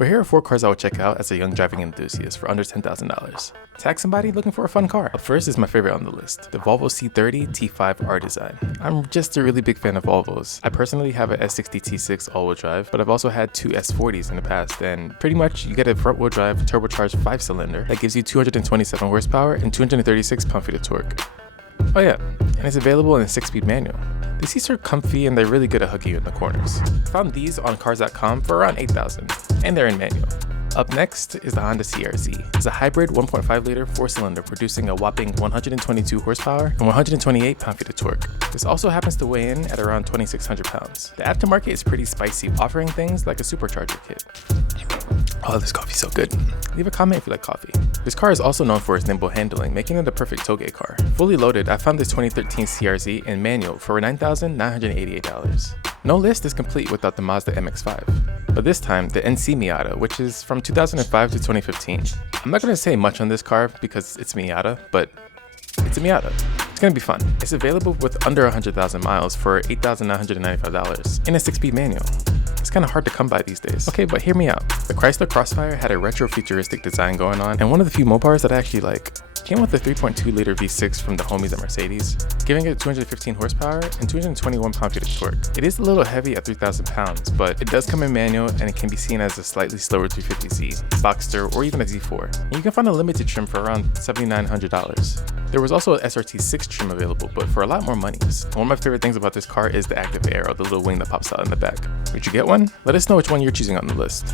But here are 4 cars I would check out as a young driving enthusiast for under $10,000. Tag somebody looking for a fun car. Up first is my favorite on the list, the Volvo C30 T5 R-Design. I'm just a really big fan of Volvos. I personally have a S60 T6 all-wheel drive, but I've also had 2 S40s in the past, and pretty much you get a front-wheel drive turbocharged 5-cylinder that gives you 227 horsepower and 236 pound-feet of torque. Oh yeah, and it's available in a 6-speed manual. The seats are comfy and they're really good at hooking you in the corners. Found these on cars.com for around $8,000, and they're in manual. Up next is the Honda CRZ. It's a hybrid 1.5-liter 4-cylinder producing a whopping 122 horsepower and 128 pound-feet of torque. This also happens to weigh in at around 2,600 pounds. The aftermarket is pretty spicy, offering things like a supercharger kit. Oh, this coffee's so good. Leave a comment if you like coffee. This car is also known for its nimble handling, making it a perfect tailgate car. Fully loaded, I found this 2013 CRZ in manual for $9,988. No list is complete without the Mazda MX-5. But this time, the NC Miata, which is from 2005 to 2015. I'm not going to say much on this car because it's Miata, but it's a Miata. It's going to be fun. It's available with under 100,000 miles for $8,995 in a 6-speed manual. It's kind of hard to come by these days. Okay, but hear me out. The Chrysler Crossfire had a retro futuristic design going on, and one of the few Mopars that I actually like. Came with a 3.2-liter V6 from the homies at Mercedes, giving it 215 horsepower and 221 pound-feet of torque. It is a little heavy at 3,000 pounds, but it does come in manual and it can be seen as a slightly slower 350Z, Boxster, or even a Z4. And you can find a limited trim for around $7,900. There was also an SRT6 trim available, but for a lot more money. One of my favorite things about this car is the active aero, the little wing that pops out in the back. Would you get one? Let us know which one you're choosing on the list.